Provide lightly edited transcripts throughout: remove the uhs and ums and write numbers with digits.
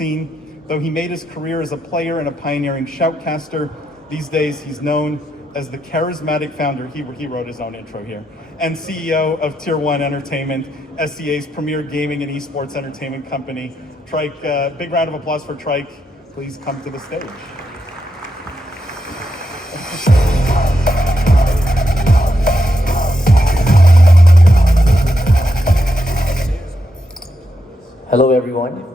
scene. Though he made his career as a player and a pioneering shoutcaster, these days he's known as the charismatic founder, he wrote his own intro here, and CEO of Tier 1 Entertainment, SCA's premier gaming and esports entertainment company. Tryke, big round of applause for Tryke. Please come to the stage. Hello everyone.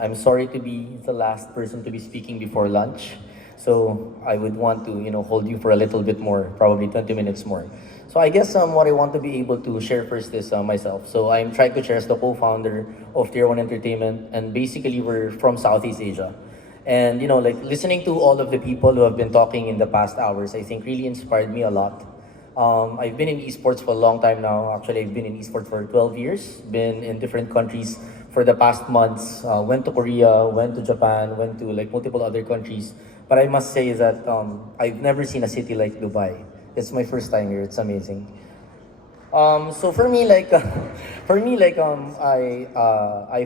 I'm sorry to be the last person to be speaking before lunch. So I would want to, hold you for a little bit more, probably 20 minutes more. So I guess what I want to be able to share first is myself. So I'm Tryke Gutierrez, the co-founder of Tier 1 Entertainment, and basically we're from Southeast Asia. And listening to all of the people who have been talking in the past hours, I think really inspired me a lot. I've been in esports for a long time now. Actually, I've been in esports for 12 years, been in different countries for the past months, went to Korea, went to Japan, went to multiple other countries. But I must say that I've never seen a city like Dubai. It's my first time here. It's amazing. So for me, I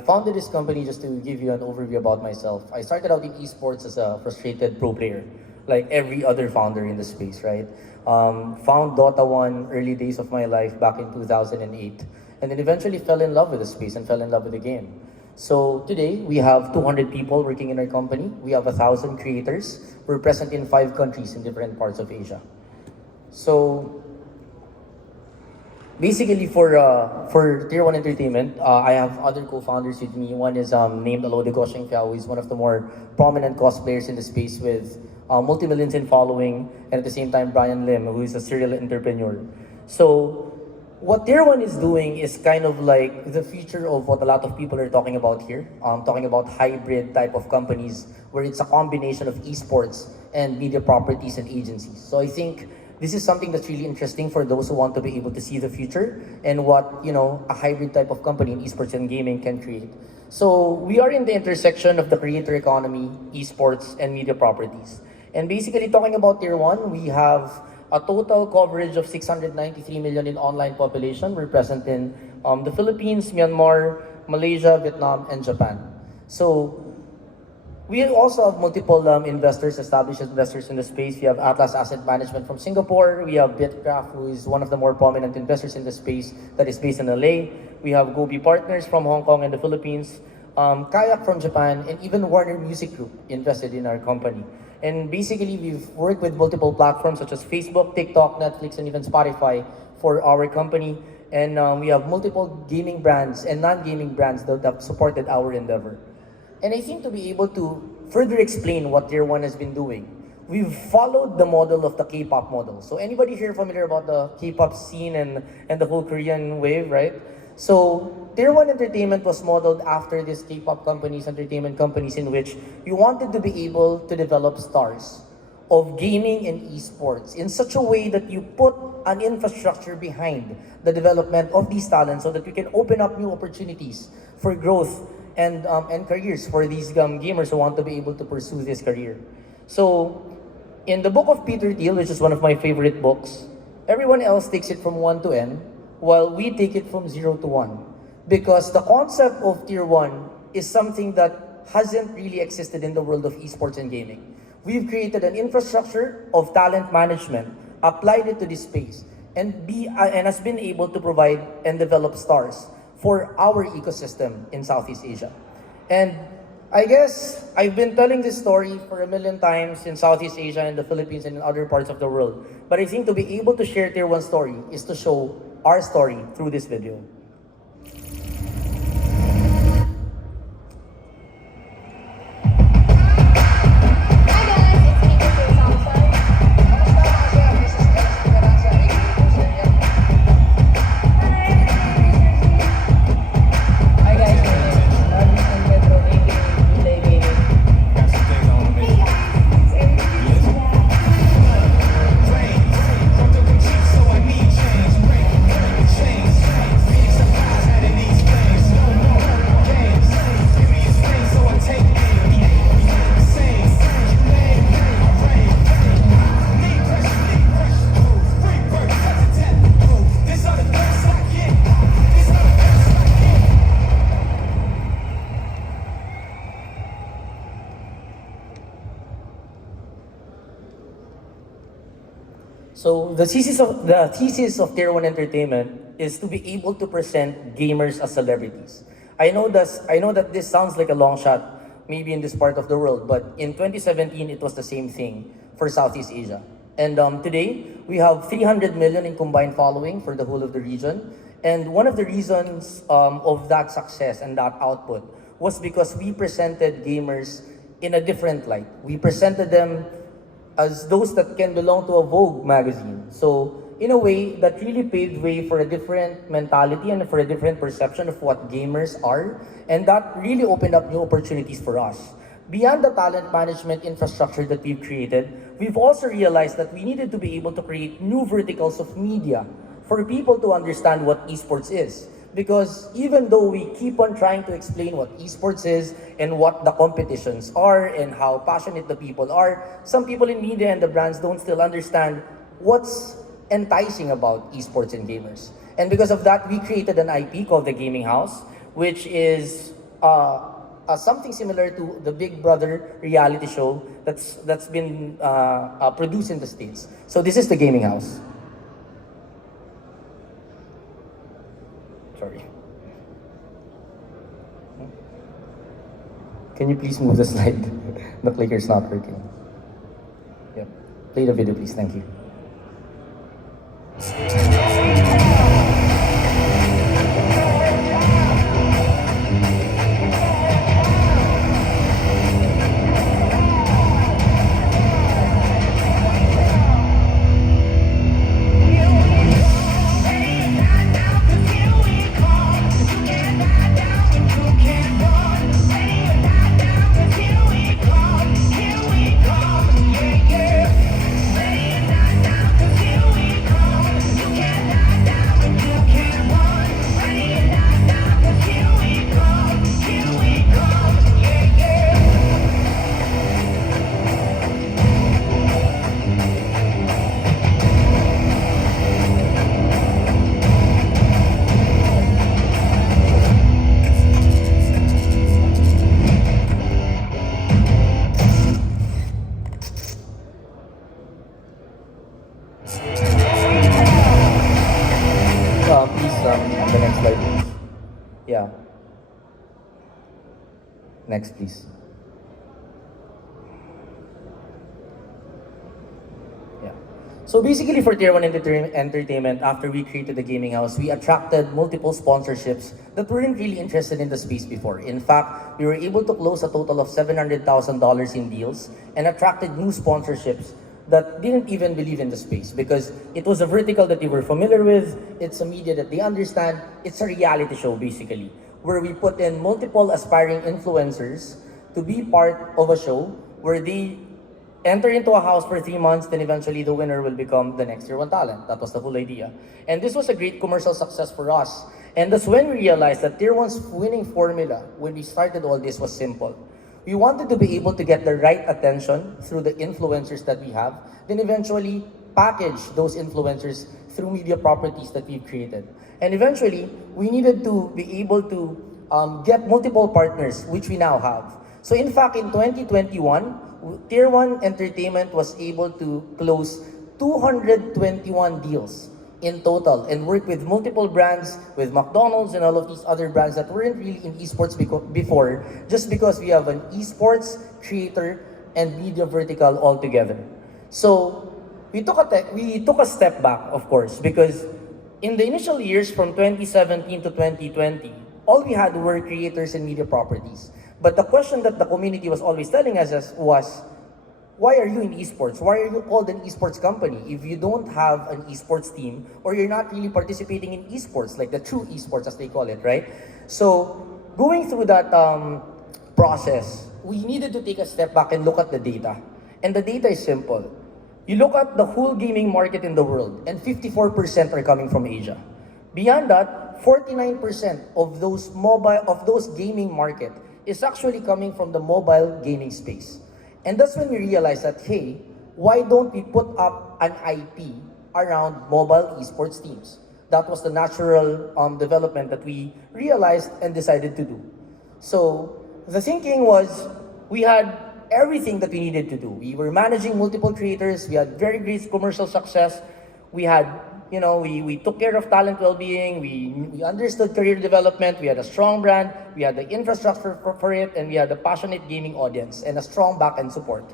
founded this company just to give you an overview about myself. I started out in esports as a frustrated pro player, like every other founder in the space, right? Found Dota 1 early days of my life back in 2008, and then eventually fell in love with the space and fell in love with the game. So today, we have 200 people working in our company. We have 1,000 creators. We're present in 5 countries in different parts of Asia. So basically for Tier 1 Entertainment, I have other co-founders with me. One is named Alo de Gosheng Fiao, who is one of the more prominent cosplayers in the space with multi-millions in following, and at the same time, Brian Lim, who is a serial entrepreneur. So what Tier 1 is doing is kind of like the future of what a lot of people are talking about here. Talking about hybrid type of companies where it's a combination of esports and media properties and agencies. So I think this is something that's really interesting for those who want to be able to see the future and what, a hybrid type of company in esports and gaming can create. So we are in the intersection of the creator economy, esports, and media properties. And basically talking about Tier 1, we have a total coverage of 693 million in online population. We're present in the Philippines, Myanmar, Malaysia, Vietnam, and Japan. So we also have multiple established investors in the space. We have Atlas Asset Management from Singapore. We have Bitcraft, who is one of the more prominent investors in the space that is based in LA. We have Gobi Partners from Hong Kong and the Philippines, Kayak from Japan, and even Warner Music Group invested in our company. And basically, we've worked with multiple platforms such as Facebook, TikTok, Netflix, and even Spotify for our company. And we have multiple gaming brands and non-gaming brands that have supported our endeavor. And I think to be able to further explain what Tier 1 has been doing, we've followed the model of the K-pop model. So anybody here familiar about the K-pop scene and the whole Korean wave, right? So Tier 1 Entertainment was modeled after these K-pop companies, entertainment companies, in which you wanted to be able to develop stars of gaming and esports in such a way that you put an infrastructure behind the development of these talents so that we can open up new opportunities for growth and careers for these gamers who want to be able to pursue this career. So in the book of Peter Thiel, which is one of my favorite books, everyone else takes it from 1 to N, while we take it from 0 to 1. Because the concept of Tier 1 is something that hasn't really existed in the world of esports and gaming. We've created an infrastructure of talent management, applied it to this space, and has been able to provide and develop stars for our ecosystem in Southeast Asia. And I guess I've been telling this story for a million times in Southeast Asia and the Philippines and in other parts of the world. But I think to be able to share Tier 1 story is to show our story through this video. So the thesis of Tier 1 Entertainment is to be able to present gamers as celebrities. I know that this sounds like a long shot, maybe in this part of the world, but in 2017 it was the same thing for Southeast Asia. And today we have 300 million in combined following for the whole of the region. And one of the reasons of that success and that output was because we presented gamers in a different light. We presented them as those that can belong to a Vogue magazine. So in a way, that really paved way for a different mentality and for a different perception of what gamers are. And that really opened up new opportunities for us. Beyond the talent management infrastructure that we've created, we've also realized that we needed to be able to create new verticals of media for people to understand what esports is. Because even though we keep on trying to explain what esports is and what the competitions are and how passionate the people are, some people in media and the brands don't still understand what's enticing about esports and gamers. And because of that, we created an IP called the Gaming House, which is something similar to the Big Brother reality show that's been produced in the States. So this is the Gaming House. Sorry. Can you please move the slide? The clicker's not working. Yep. Play the video, please. Thank you. On the next slide, please. Yeah. Next, please. Yeah. So basically for Tier 1 Entertainment, after we created the Gaming House, we attracted multiple sponsorships that weren't really interested in the space before. In fact, we were able to close a total of $700,000 in deals and attracted new sponsorships that didn't even believe in the space because it was a vertical that they were familiar with, it's a media that they understand, it's a reality show basically, where we put in multiple aspiring influencers to be part of a show where they enter into a house for 3 months, then eventually the winner will become the next Tier 1 talent. That was the whole idea. And this was a great commercial success for us. And that's when we realized that Tier 1's winning formula, when we started all this, was simple. We wanted to be able to get the right attention through the influencers that we have, then eventually package those influencers through media properties that we've created. And eventually, we needed to be able to get multiple partners, which we now have. So in fact, in 2021, Tier 1 Entertainment was able to close 221 deals in total and work with multiple brands, with McDonald's and all of these other brands that weren't really in esports before, just because we have an esports, creator, and media vertical all together. So we took a step back, of course, because in the initial years from 2017 to 2020, all we had were creators and media properties. But the question that the community was always telling us was, why are you in esports? Why are you called an esports company if you don't have an esports team or you're not really participating in esports, like the true esports as they call it, right? So going through that process, we needed to take a step back and look at the data. And the data is simple. You look at the whole gaming market in the world and 54% are coming from Asia. Beyond that, 49% of those gaming market is actually coming from the mobile gaming space. And that's when we realized that, hey, why don't we put up an IP around mobile esports teams? That was the natural development that we realized and decided to do. So the thinking was, we had everything that we needed to do. We were managing multiple creators. We had very great commercial success. We had, we took care of talent well-being. We understood career development. We had a strong brand. We had the infrastructure for it, and we had a passionate gaming audience and a strong back-end support.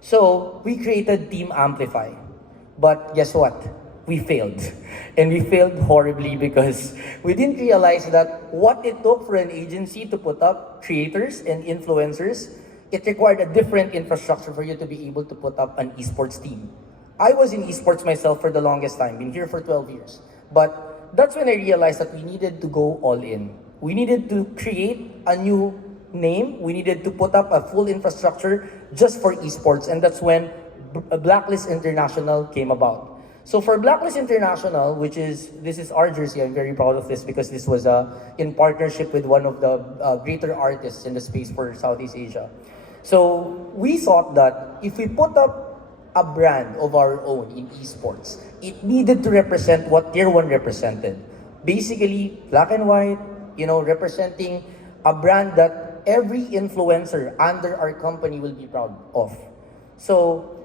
So we created Team Amplify. But guess what? We failed. And we failed horribly because we didn't realize that what it took for an agency to put up creators and influencers, it required a different infrastructure for you to be able to put up an esports team. I was in esports myself for the longest time, been here for 12 years. But that's when I realized that we needed to go all in. We needed to create a new name. We needed to put up a full infrastructure just for esports. And that's when Blacklist International came about. So for Blacklist International, this is our jersey, I'm very proud of this because this was in partnership with one of the greater artists in the space for Southeast Asia. So we thought that if we put up a brand of our own in esports, it needed to represent what Tier 1 represented. Basically, black and white, representing a brand that every influencer under our company will be proud of. So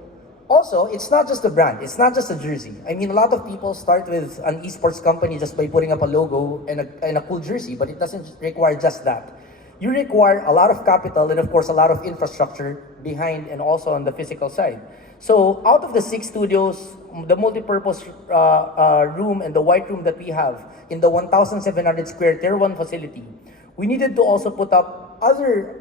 also, it's not just a brand, it's not just a jersey. I mean, a lot of people start with an esports company just by putting up a logo and a cool jersey, but it doesn't require just that. You require a lot of capital and of course a lot of infrastructure behind and also on the physical side. So out of the 6 studios, the multi-purpose room and the white room that we have in the 1,700 square Tier 1 facility, we needed to also put up other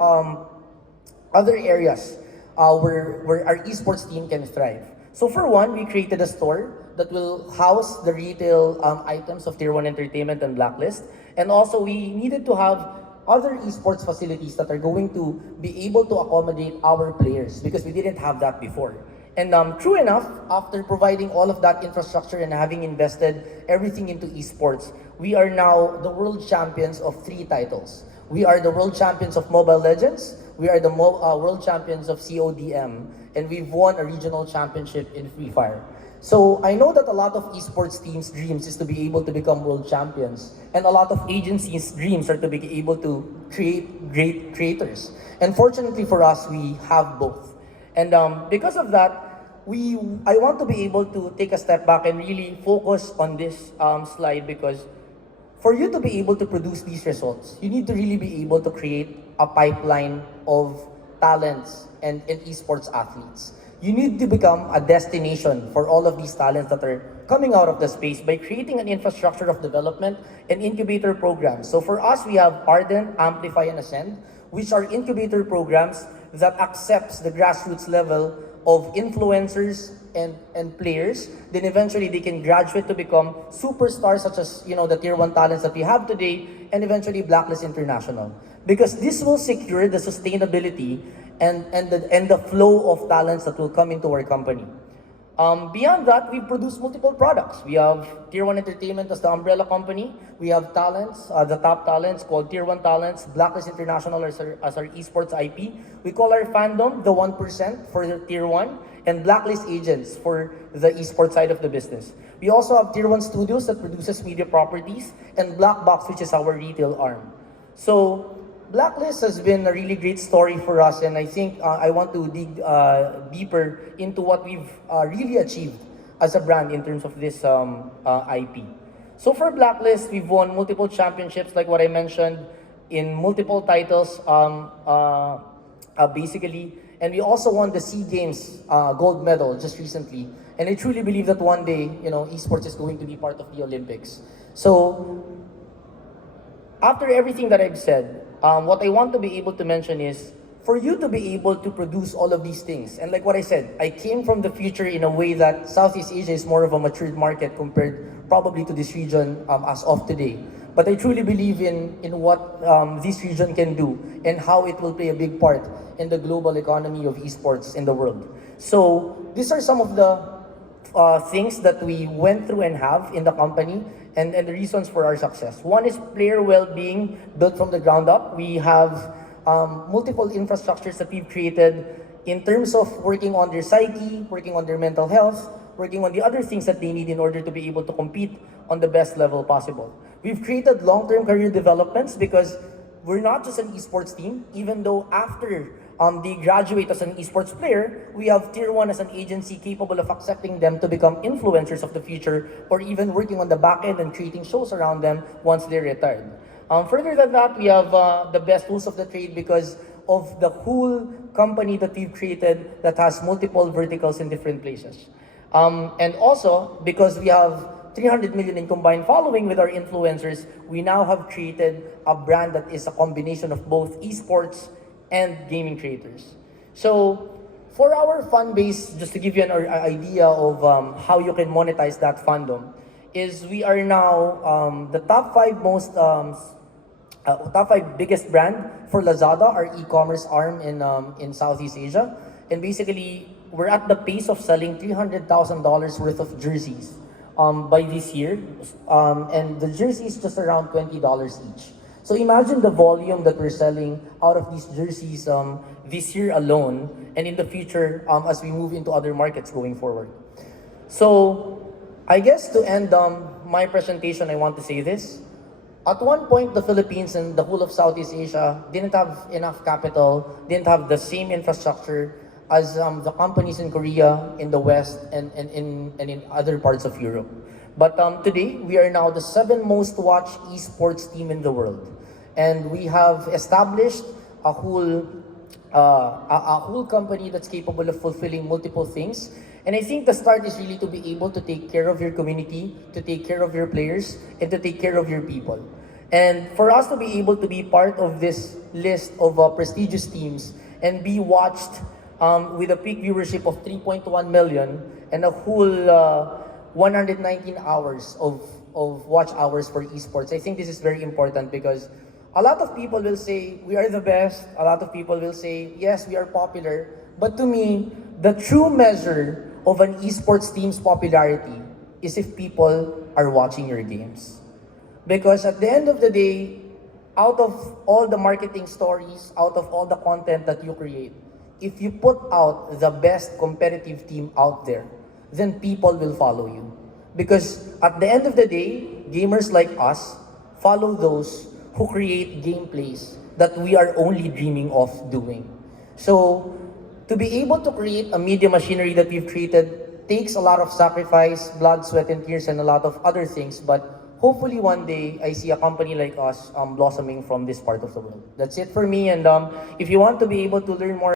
areas where our esports team can thrive. So for one, we created a store that will house the retail items of Tier 1 Entertainment and Blacklist. And also we needed to have other esports facilities that are going to be able to accommodate our players because we didn't have that before. And true enough, after providing all of that infrastructure and having invested everything into esports, we are now the world champions of 3 titles. We are the world champions of Mobile Legends, we are the world champions of CODM, and we've won a regional championship in Free Fire. So I know that a lot of esports teams' dreams is to be able to become world champions, and a lot of agencies' dreams are to be able to create great creators. And fortunately for us, we have both. And because of that, I want to be able to take a step back and really focus on this slide because for you to be able to produce these results, you need to really be able to create a pipeline of talents and esports athletes. You need to become a destination for all of these talents that are coming out of the space by creating an infrastructure of development and incubator programs. So for us, we have Ardent, Amplify, and Ascend, which are incubator programs that accepts the grassroots level of influencers and players. Then eventually they can graduate to become superstars such as the Tier 1 talents that we have today, and eventually Blacklist International. Because this will secure the sustainability and the flow of talents that will come into our company. Beyond that, we produce multiple products. We have Tier 1 Entertainment as the umbrella company. We have talents, the top talents called Tier 1 Talents, Blacklist International as our esports IP. We call our fandom the 1% for the Tier 1, and Blacklist Agents for the esports side of the business. We also have Tier 1 Studios that produces media properties, and Black Box, which is our retail arm. So Blacklist has been a really great story for us, and I think I want to dig deeper into what we've really achieved as a brand in terms of this IP. So for Blacklist, we've won multiple championships, like what I mentioned, in multiple titles, basically, and we also won the SEA Games gold medal just recently. And I truly believe that one day, esports is going to be part of the Olympics. So after everything that I've said, what I want to be able to mention is, for you to be able to produce all of these things, and like what I said, I came from the future in a way that Southeast Asia is more of a matured market compared probably to this region as of today. But I truly believe in what this region can do and how it will play a big part in the global economy of esports in the world. So these are some of the things that we went through and have in the company, and the reasons for our success. One is player well-being built from the ground up. We have multiple infrastructures that we've created in terms of working on their psyche, working on their mental health, working on the other things that they need in order to be able to compete on the best level possible. We've created long-term career developments because we're not just an esports team, even though after they graduate as an esports player, we have Tier 1 as an agency capable of accepting them to become influencers of the future, or even working on the back end and creating shows around them once they're retired. Further than that, we have the best tools of the trade because of the whole company that we've created that has multiple verticals in different places. And also, because we have 300 million in combined following with our influencers, we now have created a brand that is a combination of both esports and gaming creators. So, for our fan base, just to give you an idea of how you can monetize that fandom, is we are now the top 5 top 5 biggest brand for Lazada, our e-commerce arm in Southeast Asia. And basically, we're at the pace of selling $300,000 worth of jerseys by this year. And the jerseys just around $20 each. So imagine the volume that we're selling out of these jerseys this year alone, and in the future as we move into other markets going forward. So I guess to end my presentation, I want to say this. At one point, the Philippines and the whole of Southeast Asia didn't have enough capital, didn't have the same infrastructure as the companies in Korea, in the West, and in other parts of Europe. But today, we are now the 7th most watched esports team in the world. And we have established a whole company that's capable of fulfilling multiple things. And I think the start is really to be able to take care of your community, to take care of your players, and to take care of your people. And for us to be able to be part of this list of prestigious teams and be watched with a peak viewership of 3.1 million and a whole 119 hours of watch hours for esports, I think this is very important because a lot of people will say, we are the best. A lot of people will say, yes, we are popular. But to me, the true measure of an esports team's popularity is if people are watching your games. Because at the end of the day, out of all the marketing stories, out of all the content that you create, if you put out the best competitive team out there, then people will follow you. Because at the end of the day, gamers like us follow those who create gameplays that we are only dreaming of doing. So, to be able to create a media machinery that we've created takes a lot of sacrifice, blood, sweat, and tears, and a lot of other things. But hopefully one day, I see a company like us blossoming from this part of the world. That's it for me. And if you want to be able to learn more